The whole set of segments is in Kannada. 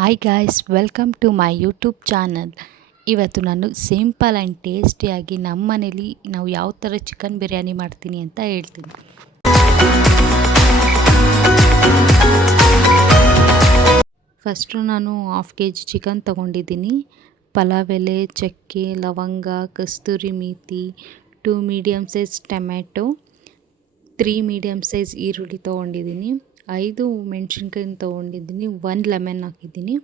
Hi guys, welcome to my YouTube channel. ಇವತ್ತು ನಾನು ಸಿಂಪಲ್ ಆ್ಯಂಡ್ ಟೇಸ್ಟಿಯಾಗಿ ನಮ್ಮ ಮನೇಲಿ ನಾವು ಯಾವ ಥರ ಚಿಕನ್ ಬಿರಿಯಾನಿ ಮಾಡ್ತೀನಿ ಅಂತ ಹೇಳ್ತೀನಿ. ಫಸ್ಟು ನಾನು 1/2 kg ಚಿಕನ್ ತೊಗೊಂಡಿದ್ದೀನಿ. ಪಲಾವ್ ಎಲೆ, ಚಕ್ಕೆ, ಲವಂಗ, ಕಸ್ತೂರಿ ಮೇಥಿ, 2 medium size tomato, 3 medium size ಈರುಳ್ಳಿ ತೊಗೊಂಡಿದ್ದೀನಿ, 5 ಮೆಣಸಿನ್ಕಾಯಿನ ತೊಗೊಂಡಿದ್ದೀನಿ, 1 ಲೆಮನ್ ಹಾಕಿದ್ದೀನಿ,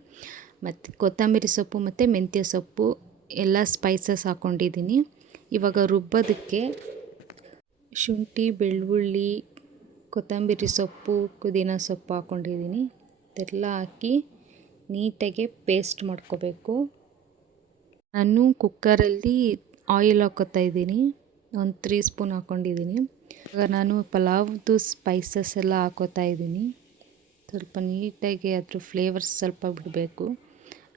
ಮತ್ತು ಕೊತ್ತಂಬರಿ ಸೊಪ್ಪು ಮತ್ತು ಮೆಂತ್ಯ ಸೊಪ್ಪು ಎಲ್ಲ ಸ್ಪೈಸಸ್ ಹಾಕ್ಕೊಂಡಿದ್ದೀನಿ. ಇವಾಗ ರುಬ್ಬೋದಕ್ಕೆ ಶುಂಠಿ, ಬೆಳ್ಳುಳ್ಳಿ, ಕೊತ್ತಂಬರಿ ಸೊಪ್ಪು, ಪುದೀನ ಸೊಪ್ಪು ಹಾಕ್ಕೊಂಡಿದ್ದೀನಿ. ಇದೆಲ್ಲ ಹಾಕಿ ನೀಟಾಗಿ ಪೇಸ್ಟ್ ಮಾಡ್ಕೋಬೇಕು. ನಾನು ಕುಕ್ಕರಲ್ಲಿ ಆಯಿಲ್ ಹಾಕ್ಕೋತಾ ಇದ್ದೀನಿ, ಒಂದು 3 ಸ್ಪೂನ್ ಹಾಕ್ಕೊಂಡಿದ್ದೀನಿ. ಇವಾಗ ನಾನು ಪಲಾವ್ದು ಸ್ಪೈಸಸ್ ಎಲ್ಲ ಹಾಕೋತಾ ಇದ್ದೀನಿ. ಸ್ವಲ್ಪ ನೀಟಾಗಿ ಅದ್ರ ಫ್ಲೇವರ್ಸ್ ಸ್ವಲ್ಪ ಬಿಡಬೇಕು.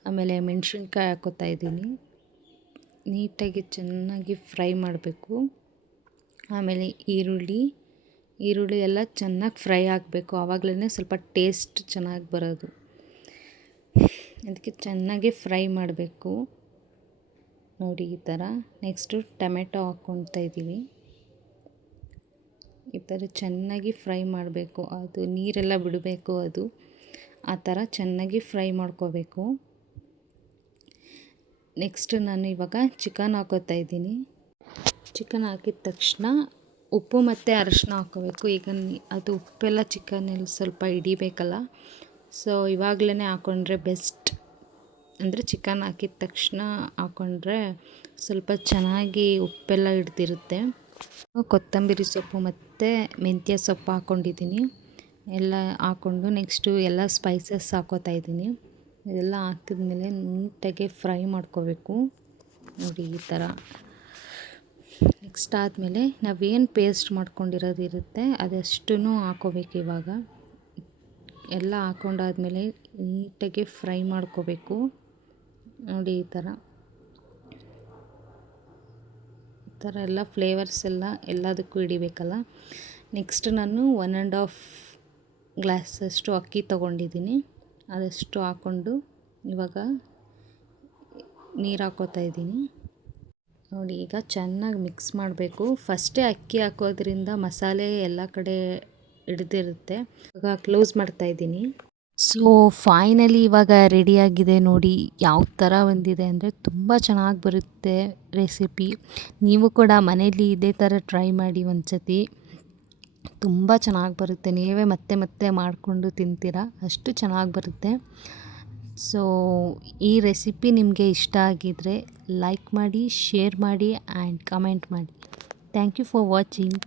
ಆಮೇಲೆ ಮೆಣಸಿನ್ಕಾಯಿ ಹಾಕೋತಾ ಇದ್ದೀನಿ. ನೀಟಾಗಿ ಚೆನ್ನಾಗಿ ಫ್ರೈ ಮಾಡಬೇಕು. ಆಮೇಲೆ ಈರುಳ್ಳಿ ಎಲ್ಲ ಚೆನ್ನಾಗಿ ಫ್ರೈ ಆಗಬೇಕು. ಆವಾಗಲೇ ಸ್ವಲ್ಪ ಟೇಸ್ಟ್ ಚೆನ್ನಾಗಿ ಬರೋದು. ಅದಕ್ಕೆ ಚೆನ್ನಾಗಿ ಫ್ರೈ ಮಾಡಬೇಕು. ನೋಡಿ ಈ ಥರ. ನೆಕ್ಸ್ಟು ಟೊಮೆಟೊ ಹಾಕ್ಕೊತಾ ಇದ್ದೀವಿ. ಈ ಥರ ಚೆನ್ನಾಗಿ ಫ್ರೈ ಮಾಡಬೇಕು. ಅದು ನೀರೆಲ್ಲ ಬಿಡಬೇಕು. ಅದು ಆ ಥರ ಚೆನ್ನಾಗಿ ಫ್ರೈ ಮಾಡ್ಕೋಬೇಕು. ನೆಕ್ಸ್ಟ್ ನಾನು ಇವಾಗ ಚಿಕನ್ ಹಾಕೋತಾ ಇದ್ದೀನಿ. ಚಿಕನ್ ಹಾಕಿದ ತಕ್ಷಣ ಉಪ್ಪು ಮತ್ತು ಅರಿಶಿನ ಹಾಕ್ಕೋಬೇಕು. ಈಗ ಅದು ಉಪ್ಪೆಲ್ಲ ಚಿಕನಲ್ಲಿ ಸ್ವಲ್ಪ ಹಿಡಿಬೇಕಲ್ಲ, ಸೊ ಇವಾಗಲೇ ಹಾಕ್ಕೊಂಡ್ರೆ ಬೆಸ್ಟ್. ಅಂದರೆ ಚಿಕನ್ ಹಾಕಿದ ತಕ್ಷಣ ಹಾಕ್ಕೊಂಡ್ರೆ ಸ್ವಲ್ಪ ಚೆನ್ನಾಗಿ ಉಪ್ಪೆಲ್ಲ ಹಿಡ್ದಿರುತ್ತೆ. ಕೊತ್ತಂಬರಿ ಸೊಪ್ಪು ಮತ್ತು ಮೆಂತ್ಯ ಸೊಪ್ಪು ಹಾಕ್ಕೊಂಡಿದ್ದೀನಿ. ಎಲ್ಲ ಹಾಕ್ಕೊಂಡು ನೆಕ್ಸ್ಟು ಎಲ್ಲ ಸ್ಪೈಸಸ್ ಹಾಕ್ಕೋತಾ ಇದ್ದೀನಿ. ಇದೆಲ್ಲ ಹಾಕಿದ್ಮೇಲೆ ನೀಟಾಗಿ ಫ್ರೈ ಮಾಡ್ಕೋಬೇಕು. ನೋಡಿ ಈ ಥರ. ನೆಕ್ಸ್ಟ್ ಆದಮೇಲೆ ನಾವೇನು ಪೇಸ್ಟ್ ಮಾಡ್ಕೊಂಡಿರೋದಿರುತ್ತೆ ಅದಷ್ಟೂ ಹಾಕ್ಕೋಬೇಕು. ಇವಾಗ ಎಲ್ಲ ಹಾಕ್ಕೊಂಡಾದ್ಮೇಲೆ ನೀಟಾಗಿ ಫ್ರೈ ಮಾಡ್ಕೋಬೇಕು. ನೋಡಿ ಈ ಥರ ಎಲ್ಲ ಫ್ಲೇವರ್ಸ್ ಎಲ್ಲದಕ್ಕೂ ಹಿಡಿಬೇಕಲ್ಲ. ನೆಕ್ಸ್ಟ್ ನಾನು 1.5 ಗ್ಲಾಸಷ್ಟು ಅಕ್ಕಿ ತೊಗೊಂಡಿದ್ದೀನಿ. ಅದಷ್ಟು ಹಾಕ್ಕೊಂಡು ಇವಾಗ ನೀರು ಹಾಕ್ಕೋತಾ ಇದ್ದೀನಿ. ನೋಡಿ ಈಗ ಚೆನ್ನಾಗಿ ಮಿಕ್ಸ್ ಮಾಡಬೇಕು. ಫಸ್ಟೇ ಅಕ್ಕಿ ಹಾಕೋದ್ರಿಂದ ಮಸಾಲೆ ಎಲ್ಲ ಕಡೆ ಹಿಡ್ದಿರುತ್ತೆ. ಇವಾಗ ಕ್ಲೋಸ್ ಮಾಡ್ತಾಯಿದ್ದೀನಿ. ಸೊ ಫೈನಲಿ ಇವಾಗ ರೆಡಿಯಾಗಿದೆ. ನೋಡಿ ಯಾವ ಥರ ಬಂದಿದೆ ಅಂದರೆ ತುಂಬ ಚೆನ್ನಾಗಿ ಬರುತ್ತೆ ರೆಸಿಪಿ. ನೀವು ಕೂಡ ಮನೇಲಿ ಇದೇ ಥರ ಟ್ರೈ ಮಾಡಿ ಒಂದು ಸತಿ. ತುಂಬ ಚೆನ್ನಾಗಿ ಬರುತ್ತೆ. ನೀವೇ ಮತ್ತೆ ಮತ್ತೆ ಮಾಡಿಕೊಂಡು ತಿಂತೀರಾ, ಅಷ್ಟು ಚೆನ್ನಾಗಿ ಬರುತ್ತೆ. ಸೊ ಈ ರೆಸಿಪಿ ನಿಮಗೆ ಇಷ್ಟ ಆಗಿದ್ದರೆ ಲೈಕ್ ಮಾಡಿ, ಶೇರ್ ಮಾಡಿ ಆ್ಯಂಡ್ ಕಮೆಂಟ್ ಮಾಡಿ. Thank you for watching.